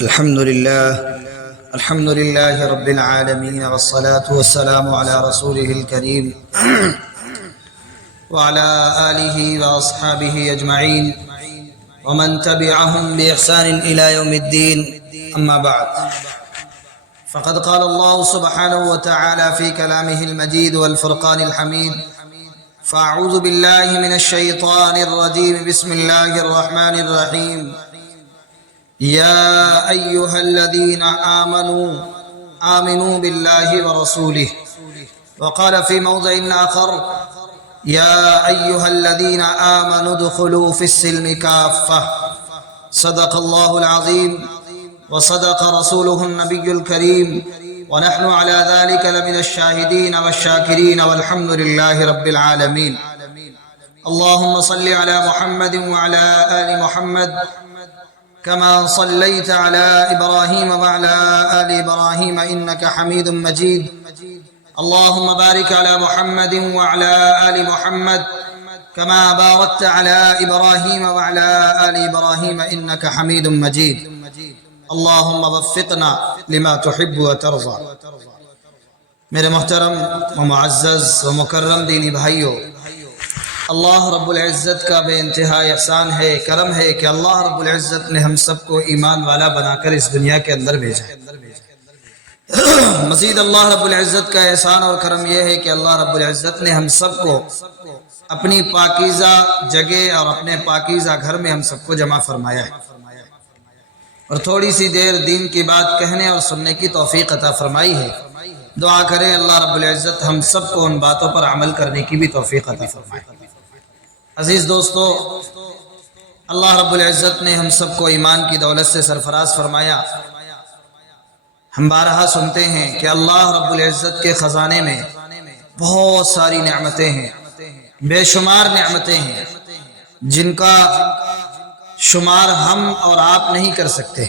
الحمد لله رب العالمين، والصلاة والسلام على رسوله الكريم وعلى آله وأصحابه أجمعين ومن تبعهم بإحسان إلى يوم الدين. أما بعد، فقد قال الله سبحانه وتعالى في كلامه المجيد والفرقان الحميد: فأعوذ بالله من الشيطان الرجيم، بسم الله الرحمن الرحيم. يا أيها الذين آمنوا بالله ورسوله. وقال في موضع آخر: يا أيها الذين آمنوا ادخلوا في السلم كافة. صدق الله العظيم وصدق رسوله النبي الكريم، ونحن على ذلك لمن الشاهدين والشاكرين، والحمد لله رب العالمين. اللهم صل على محمد وعلى آل محمد كما صليت على إبراهيم وعلى آل إبراهيم إنك حميد مجيد. اللهم بارك على محمد وعلى آل محمد كما باركت على إبراهيم وعلى آل إبراهيم إنك حميد مجيد. اللهم وفقنا لما تحب وترضى. میرے محترم و معزز و مکرم دینی بھائیو، اللہ رب العزت کا بے انتہا احسان ہے، کرم ہے کہ اللہ رب العزت نے ہم سب کو ایمان والا بنا کر اس دنیا کے اندر بھیجا ہے۔ مزید اللہ رب العزت کا احسان اور کرم یہ ہے کہ اللہ رب العزت نے ہم سب کو اپنی پاکیزہ جگہ اور اپنے پاکیزہ گھر میں ہم سب کو جمع فرمایا ہے، اور تھوڑی سی دیر دین کی بات کہنے اور سننے کی توفیق عطا فرمائی ہے۔ دعا کریں اللہ رب العزت ہم سب کو ان باتوں پر عمل کرنے کی بھی توفیق عطا فرمائے۔ عزیز دوستو، اللہ رب العزت نے ہم سب کو ایمان کی دولت سے سرفراز فرمایا۔ ہم بارہا سنتے ہیں کہ اللہ رب العزت کے خزانے میں بہت ساری نعمتیں ہیں، بے شمار نعمتیں ہیں، جن کا شمار ہم اور آپ نہیں کر سکتے،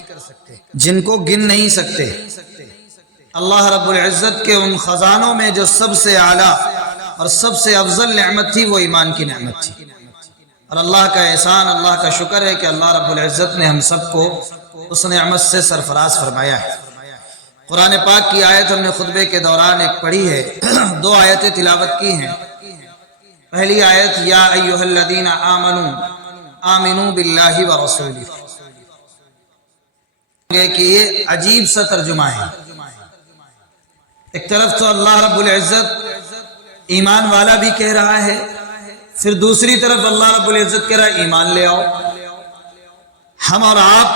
جن کو گن نہیں سکتے۔ اللہ رب العزت کے ان خزانوں میں جو سب سے اعلیٰ اور سب سے افضل نعمت تھی وہ ایمان کی نعمت تھی، اور اللہ کا احسان، اللہ کا شکر ہے کہ اللہ رب العزت نے ہم سب کو اس نعمت سے سرفراز فرمایا ہے۔ قرآن پاک کی آیت ہم نے خطبے کے دوران ایک پڑھی ہے، دو آیتیں تلاوت کی ہیں۔ پہلی آیت یا ایھا الذین آمنوا باللہ ورسولہ، کہ یہ عجیب سا ترجمہ ہے۔ ایک طرف تو اللہ رب العزت ایمان والا بھی کہہ رہا ہے، پھر دوسری طرف اللہ رب العزت کہہ رہا ہے ایمان لے آؤ۔ ہم اور آپ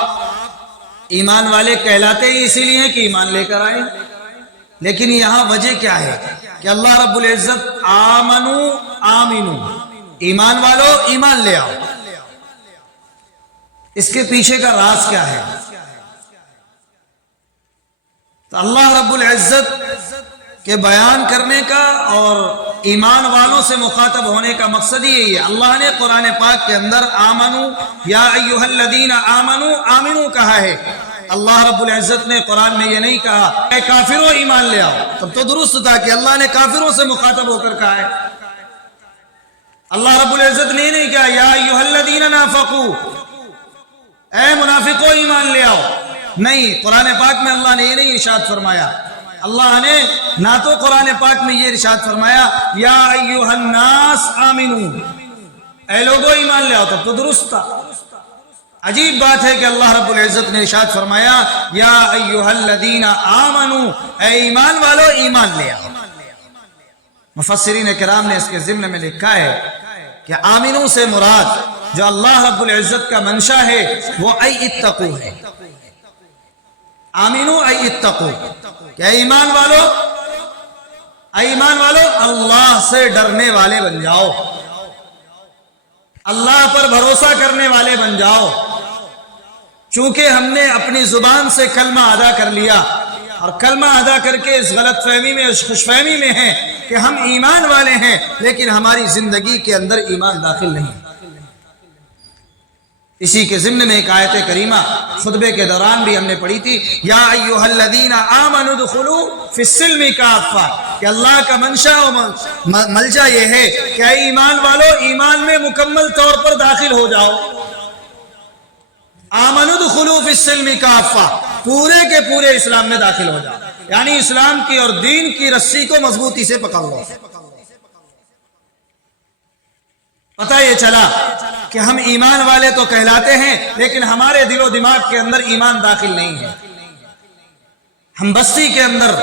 ایمان والے کہلاتے ہی اسی لیے کہ ایمان لے کر آئے، لیکن یہاں وجہ کیا ہے کہ اللہ رب العزت آمنو، ایمان والو ایمان لے آؤ، اس کے پیچھے کا راز کیا ہے؟ تو اللہ رب العزت کے بیان کرنے کا اور ایمان والوں سے مخاطب ہونے کا مقصد یہی ہے۔ اللہ نے قرآن پاک کے اندر آمنو یا ایھا الذین آمنو کہا ہے۔ اللہ رب العزت نے قرآن میں یہ نہیں کہا اے کافروں ایمان لے آؤ، تب تو درست تھا کہ اللہ نے کافروں سے مخاطب ہو کر کہا ہے۔ اللہ رب العزت نے نہیں کہا یا ایھا الذین نافقوا، اے منافقوں ایمان لے آؤ، نہیں، قرآن پاک میں اللہ نے یہ نہیں ارشاد فرمایا۔ اللہ نے نہ تو قرآن پاک میں یہ ارشاد فرمایا یا ایھا الناس آمنو، اے لوگو ایمان لے آؤ، تب تو درست تھا۔ عجیب بات ہے کہ اللہ رب العزت نے ارشاد فرمایا یا ایھا الذین آمنو، اے ایمان والو ایمان لے آؤ۔ مفسرین کرام نے اس کے ضمن میں لکھا ہے کہ آمنو سے مراد جو اللہ رب العزت کا منشا ہے وہ ای اتقو ہے۔ آمنو ای اتقو، کہ ایمان والو اللہ سے ڈرنے والے بن جاؤ، اللہ پر بھروسہ کرنے والے بن جاؤ۔ چونکہ ہم نے اپنی زبان سے کلمہ ادا کر لیا، اور کلمہ ادا کر کے اس غلط فہمی میں، اس خوش فہمی میں ہیں کہ ہم ایمان والے ہیں، لیکن ہماری زندگی کے اندر ایمان داخل نہیں۔ اسی کے ضمن میں ایک آیت کریمہ خطبے کے دوران بھی ہم نے پڑھی تھی یا ایھا الذین آمنوا ادخلوا فی السلم کافہ، کہ اللہ کا منشا و ملجا یہ ہے کہ اے ایمان والو ایمان میں مکمل طور پر داخل ہو جاؤ۔ آمنوا ادخلوا فی السلم کافہ، پورے کے پورے اسلام میں داخل ہو جاؤ، یعنی اسلام کی اور دین کی رسی کو مضبوطی سے پکڑ لو۔ پتہ یہ چلا کہ ہم ایمان والے تو کہلاتے ہیں لیکن ہمارے دل و دماغ کے اندر ایمان داخل نہیں ہے۔ ہم بستی کے اندر،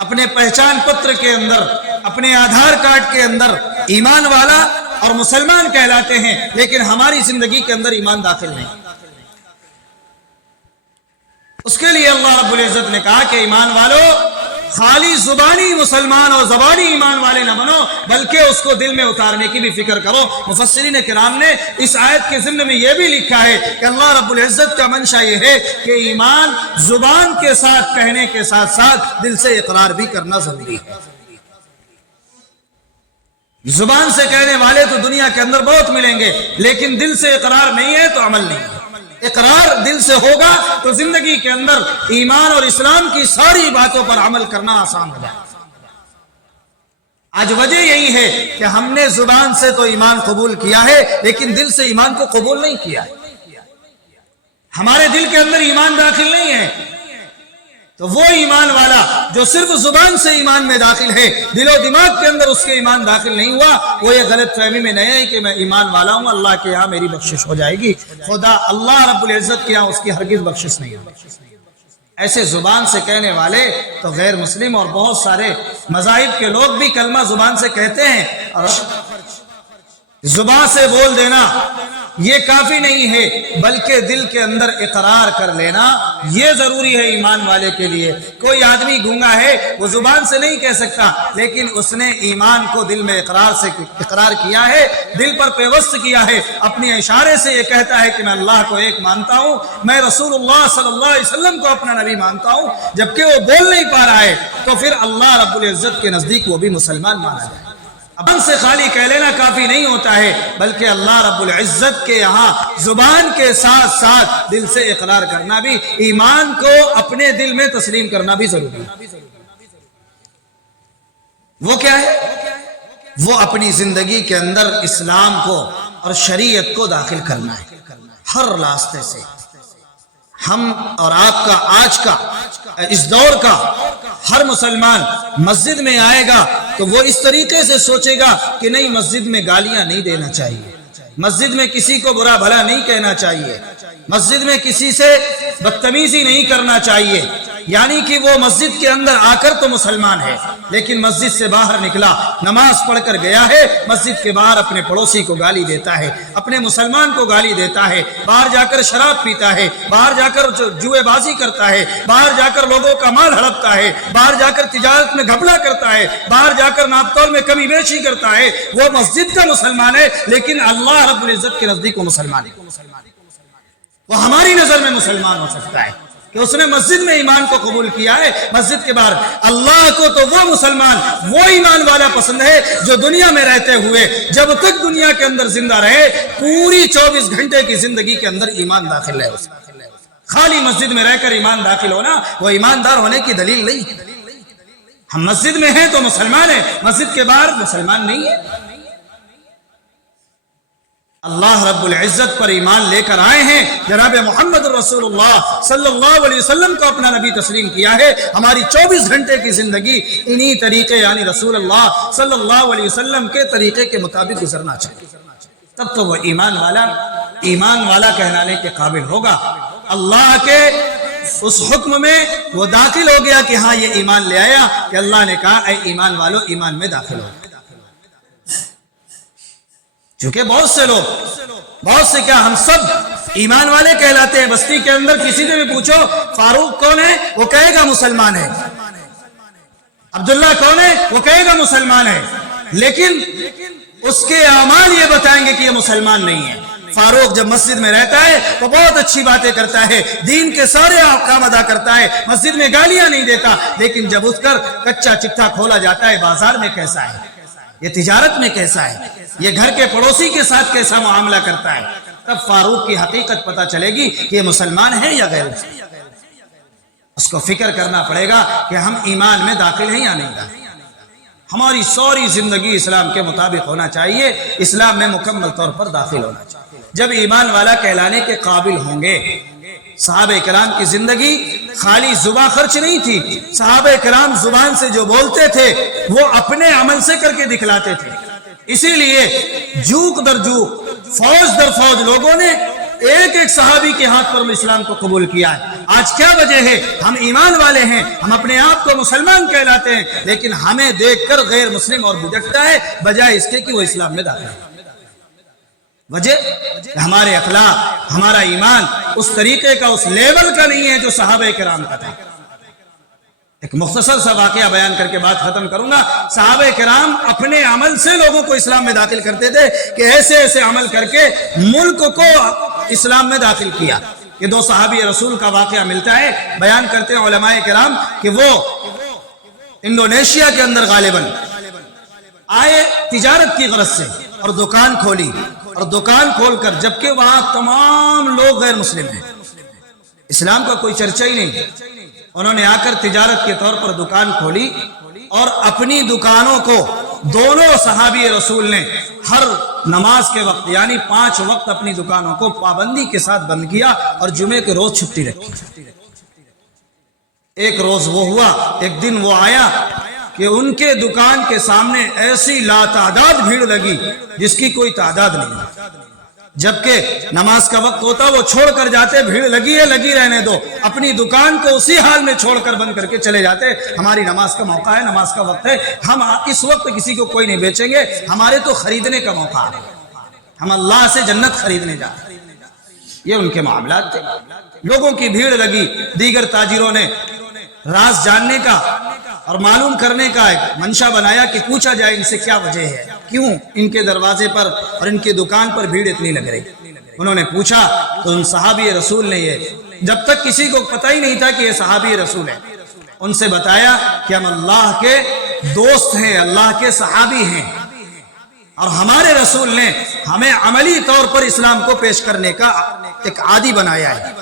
اپنے پہچان پتر کے اندر، اپنے آدھار کارڈ کے اندر ایمان والا اور مسلمان کہلاتے ہیں لیکن ہماری زندگی کے اندر ایمان داخل نہیں۔ اس کے لیے اللہ رب العزت نے کہا کہ ایمان والو خالی زبانی مسلمان اور زبانی ایمان والے نہ بنو، بلکہ اس کو دل میں اتارنے کی بھی فکر کرو۔ مفسرین کرام نے اس آیت کے ضمن میں یہ بھی لکھا ہے کہ اللہ رب العزت کا منشا یہ ہے کہ ایمان زبان کے ساتھ کہنے کے ساتھ ساتھ دل سے اقرار بھی کرنا ضروری ہے۔ زبان سے کہنے والے تو دنیا کے اندر بہت ملیں گے لیکن دل سے اقرار نہیں ہے تو عمل نہیں ہے۔ اقرار دل سے ہوگا تو زندگی کے اندر ایمان اور اسلام کی ساری باتوں پر عمل کرنا آسان ہو جائے۔ آج وجہ یہی ہے کہ ہم نے زبان سے تو ایمان قبول کیا ہے لیکن دل سے ایمان کو قبول نہیں کیا ہے۔ ہمارے دل کے اندر ایمان داخل نہیں ہے، تو وہ ایمان والا جو صرف زبان سے ایمان میں داخل ہے، دل و دماغ کے اندر اس کے ایمان داخل نہیں ہوا، وہ یہ غلط فہمی میں نہیں ہے کہ میں ایمان والا ہوں، اللہ کے یہاں میری بخشش ہو جائے گی۔ خدا اللہ رب العزت کے یہاں اس کی ہرگز بخشش نہیں ہوگی۔ ایسے زبان سے کہنے والے تو غیر مسلم اور بہت سارے مذاہب کے لوگ بھی کلمہ زبان سے کہتے ہیں، اور زبان سے بول دینا یہ کافی نہیں ہے بلکہ دل کے اندر اقرار کر لینا یہ ضروری ہے ایمان والے کے لیے۔ کوئی آدمی گونگا ہے، وہ زبان سے نہیں کہہ سکتا لیکن اس نے ایمان کو دل میں اقرار کیا ہے، دل پر پیوست کیا ہے، اپنے اشارے سے یہ کہتا ہے کہ میں اللہ کو ایک مانتا ہوں، میں رسول اللہ صلی اللہ علیہ وسلم کو اپنا نبی مانتا ہوں، جبکہ وہ بول نہیں پا رہا ہے تو پھر اللہ رب العزت کے نزدیک وہ بھی مسلمان مانا جائے۔ زبان سے خالی کہہ لینا کافی نہیں ہوتا ہے بلکہ اللہ رب العزت کے یہاں زبان کے ساتھ ساتھ دل سے اقرار کرنا بھی، ایمان کو اپنے دل میں تسلیم کرنا بھی ضروری ہے۔ وہ کیا ہے؟ وہ اپنی زندگی کے اندر اسلام کو اور شریعت کو داخل کرنا ہے ہر راستے سے۔ ہم اور آپ کا آج کا اس دور کا ہر مسلمان مسجد میں آئے گا تو وہ اس طریقے سے سوچے گا کہ نہیں، مسجد میں گالیاں نہیں دینا چاہیے، مسجد میں کسی کو برا بھلا نہیں کہنا چاہیے، مسجد میں کسی سے بدتمیزی نہیں کرنا چاہیے، یعنی کہ وہ مسجد کے اندر آ کر تو مسلمان ہے لیکن مسجد سے باہر نکلا، نماز پڑھ کر گیا ہے، مسجد کے باہر اپنے پڑوسی کو گالی دیتا ہے، اپنے مسلمان کو گالی دیتا ہے، باہر جا کر شراب پیتا ہے، باہر جا کر جوئے بازی کرتا ہے، باہر جا کر لوگوں کا مال ہڑپتا ہے، باہر جا کر تجارت میں گھپلا کرتا ہے، باہر جا کر ناپ تول میں کمی بیشی کرتا ہے، وہ مسجد کا مسلمان ہے لیکن اللہ رب العزت کے نزدیک وہ مسلمان ہے۔ وہ ہماری نظر میں مسلمان ہو سکتا ہے کہ اس نے مسجد میں ایمان کو قبول کیا ہے، مسجد کے باہر اللہ کو تو وہ مسلمان، وہ ایمان والا پسند ہے جو دنیا میں رہتے ہوئے جب تک دنیا کے اندر زندہ رہے پوری 24 گھنٹے کی زندگی کے اندر ایمان داخل ہے۔ خالی مسجد میں رہ کر ایمان داخل ہونا وہ ایماندار ہونے کی دلیل نہیں۔ ہم مسجد میں ہیں تو مسلمان ہیں، مسجد کے باہر مسلمان نہیں ہے۔ اللہ رب العزت پر ایمان لے کر آئے ہیں، جناب محمد رسول اللہ صلی اللہ علیہ وسلم کو اپنا نبی تسلیم کیا ہے، ہماری 24 گھنٹے کی زندگی انہی طریقے یعنی رسول اللہ صلی اللہ علیہ وسلم کے طریقے کے مطابق گزرنا چاہیے، تب تو وہ ایمان والا کہلانے کے قابل ہوگا۔ اللہ کے اس حکم میں وہ داخل ہو گیا کہ ہاں یہ ایمان لے آیا کہ اللہ نے کہا اے ایمان والو ایمان میں داخل ہو۔ چونکہ بہت سے کیا ہم سب ایمان والے کہلاتے ہیں، بستی کے اندر کسی سے بھی پوچھو فاروق کون ہے وہ کہے گا مسلمان ہے، عبداللہ کون ہے وہ کہے گا مسلمان ہے، لیکن اس کے اعمال یہ بتائیں گے کہ یہ مسلمان نہیں ہے۔ فاروق جب مسجد میں رہتا ہے تو بہت اچھی باتیں کرتا ہے، دین کے سارے احکام ادا کرتا ہے، مسجد میں گالیاں نہیں دیتا، لیکن جب اٹھ کر کچا چٹھا کھولا جاتا ہے بازار میں کیسا ہے، یہ تجارت میں کیسا ہے، یہ گھر کے پڑوسی کے ساتھ کیسا معاملہ کرتا ہے، تب فاروق کی حقیقت پتہ چلے گی کہ یہ مسلمان ہے یا غیر مسلمان۔ اس کو فکر کرنا پڑے گا کہ ہم ایمان میں داخل ہیں یا نہیں داخل۔ ہماری ساری زندگی اسلام کے مطابق ہونا چاہیے، اسلام میں مکمل طور پر داخل ہونا چاہیے۔ جب ایمان والا کہلانے کے قابل ہوں گے، صحابہ کرام کی زندگی خالی زباں خرچ نہیں تھی، صحابہ کرام زبان سے جو بولتے تھے وہ اپنے عمل سے کر کے دکھلاتے تھے۔ اسی لیے جوک در جوک، فوج در فوج لوگوں نے ایک ایک صحابی کے ہاتھ پر اسلام کو قبول کیا ہے۔ آج کیا وجہ ہے؟ ہم ایمان والے ہیں، ہم اپنے آپ کو مسلمان کہلاتے ہیں، لیکن ہمیں دیکھ کر غیر مسلم اور بھٹکتا ہے بجائے اس کے کہ وہ اسلام میں داخل ہے۔ وجہ ہمارے اخلاق، ہمارا ایمان اس طریقے کا، اس لیول کا نہیں ہے جو صحابہ کرام کا تھا۔ ایک مختصر سا واقعہ بیان کر کے بات ختم کروں گا۔ صحابہ کرام اپنے عمل سے لوگوں کو اسلام میں داخل کرتے تھے کہ ایسے ایسے عمل کر کے ملک کو اسلام میں داخل کیا۔ یہ دو صحابی رسول کا واقعہ ملتا ہے، بیان کرتے ہیں علماء کرام کہ وہ انڈونیشیا کے اندر غالباً آئے تجارت کی غرض سے اور دکان کھولی، اور دکان کھول کر جبکہ وہاں تمام لوگ غیر مسلم ہیں، اسلام کا کوئی چرچا ہی نہیں، انہوں نے آ کر تجارت کے طور پر دکان کھولی اور اپنی دکانوں کو دونوں صحابی رسول نے ہر نماز کے وقت یعنی 5 وقت اپنی دکانوں کو پابندی کے ساتھ بند کیا اور جمعے کے روز چھٹی رکھی۔ ایک روز وہ ہوا، ایک دن وہ آیا کہ ان کے دکان کے سامنے ایسی لاتعداد بھیڑ لگی جس کی کوئی تعداد نہیں، جبکہ نماز کا وقت ہوتا وہ چھوڑ کر جاتے، بھیڑ لگی ہے لگی رہنے دو، اپنی دکان کو اسی حال میں چھوڑ کر بند کر کے چلے جاتے۔ ہماری نماز کا موقع ہے، نماز کا وقت ہے، ہم اس وقت کسی کو کوئی نہیں بیچیں گے، ہمارے تو خریدنے کا موقع ہے، ہم اللہ سے جنت خریدنے جا رہے ہیں۔ یہ ان کے معاملات تھے۔ لوگوں کی بھیڑ لگی، دیگر تاجروں نے راز جاننے کا اور معلوم کرنے کا ایک منشا بنایا کہ پوچھا جائے ان سے کیا وجہ ہے، کیوں ان کے دروازے پر اور ان کی دکان پر بھیڑ اتنی لگ رہی۔ انہوں نے پوچھا تو ان صحابی رسول نے، یہ جب تک کسی کو پتہ ہی نہیں تھا کہ یہ صحابی رسول ہے، ان سے بتایا کہ ہم اللہ کے دوست ہیں، اللہ کے صحابی ہیں، اور ہمارے رسول نے ہمیں عملی طور پر اسلام کو پیش کرنے کا ایک عادی بنایا ہے،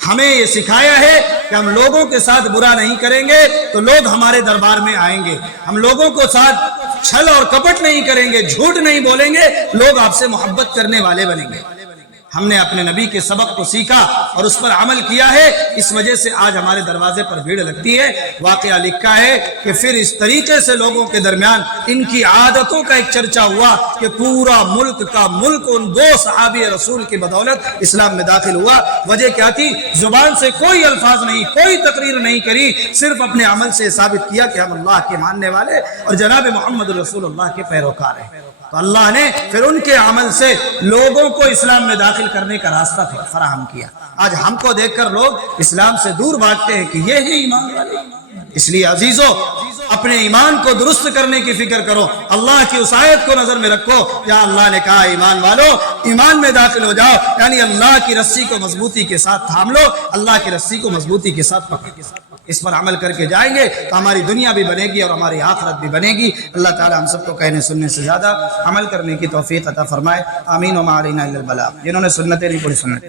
ہمیں یہ سکھایا ہے کہ ہم لوگوں کے ساتھ برا نہیں کریں گے تو لوگ ہمارے دربار میں آئیں گے، ہم لوگوں کو ساتھ چھل اور کپٹ نہیں کریں گے، جھوٹ نہیں بولیں گے، لوگ آپ سے محبت کرنے والے بنیں گے۔ ہم نے اپنے نبی کے سبق کو سیکھا اور اس پر عمل کیا ہے، اس وجہ سے آج ہمارے دروازے پر بھیڑ لگتی ہے۔ واقعہ لکھا ہے کہ پھر اس طریقے سے لوگوں کے درمیان ان کی عادتوں کا ایک چرچا ہوا کہ پورا ملک کا ملک ان 2 صحابی رسول کی بدولت اسلام میں داخل ہوا۔ وجہ کیا تھی؟ زبان سے کوئی الفاظ نہیں، کوئی تقریر نہیں کری، صرف اپنے عمل سے ثابت کیا کہ ہم اللہ کے ماننے والے اور جناب محمد رسول اللہ کے پیروکار ہیں۔ تو اللہ نے پھر ان کے عمل سے لوگوں کو اسلام میں داخل کرنے کا راستہ فراہم کیا۔ آج ہم کو دیکھ کر لوگ اسلام سے دور بھاگتے ہیں کہ یہ ہے ایمان والے۔ اس لیے عزیزو، اپنے ایمان کو درست کرنے کی فکر کرو، اللہ کی اس آیت کو نظر میں رکھو یا اللہ نے کہا ایمان والو ایمان میں داخل ہو جاؤ، یعنی اللہ کی رسی کو مضبوطی کے ساتھ تھام لو، اللہ کی رسی کو مضبوطی کے ساتھ پکڑو۔ اس پر عمل کر کے جائیں گے تو ہماری دنیا بھی بنے گی اور ہماری آخرت بھی بنے گی۔ اللہ تعالی ہم سب کو کہنے سننے سے زیادہ عمل کرنے کی توفیق عطا فرمائے۔ آمین وما علینا الا البلاغ۔ جنہوں نے سنتیں نہیں پڑھی سنتیں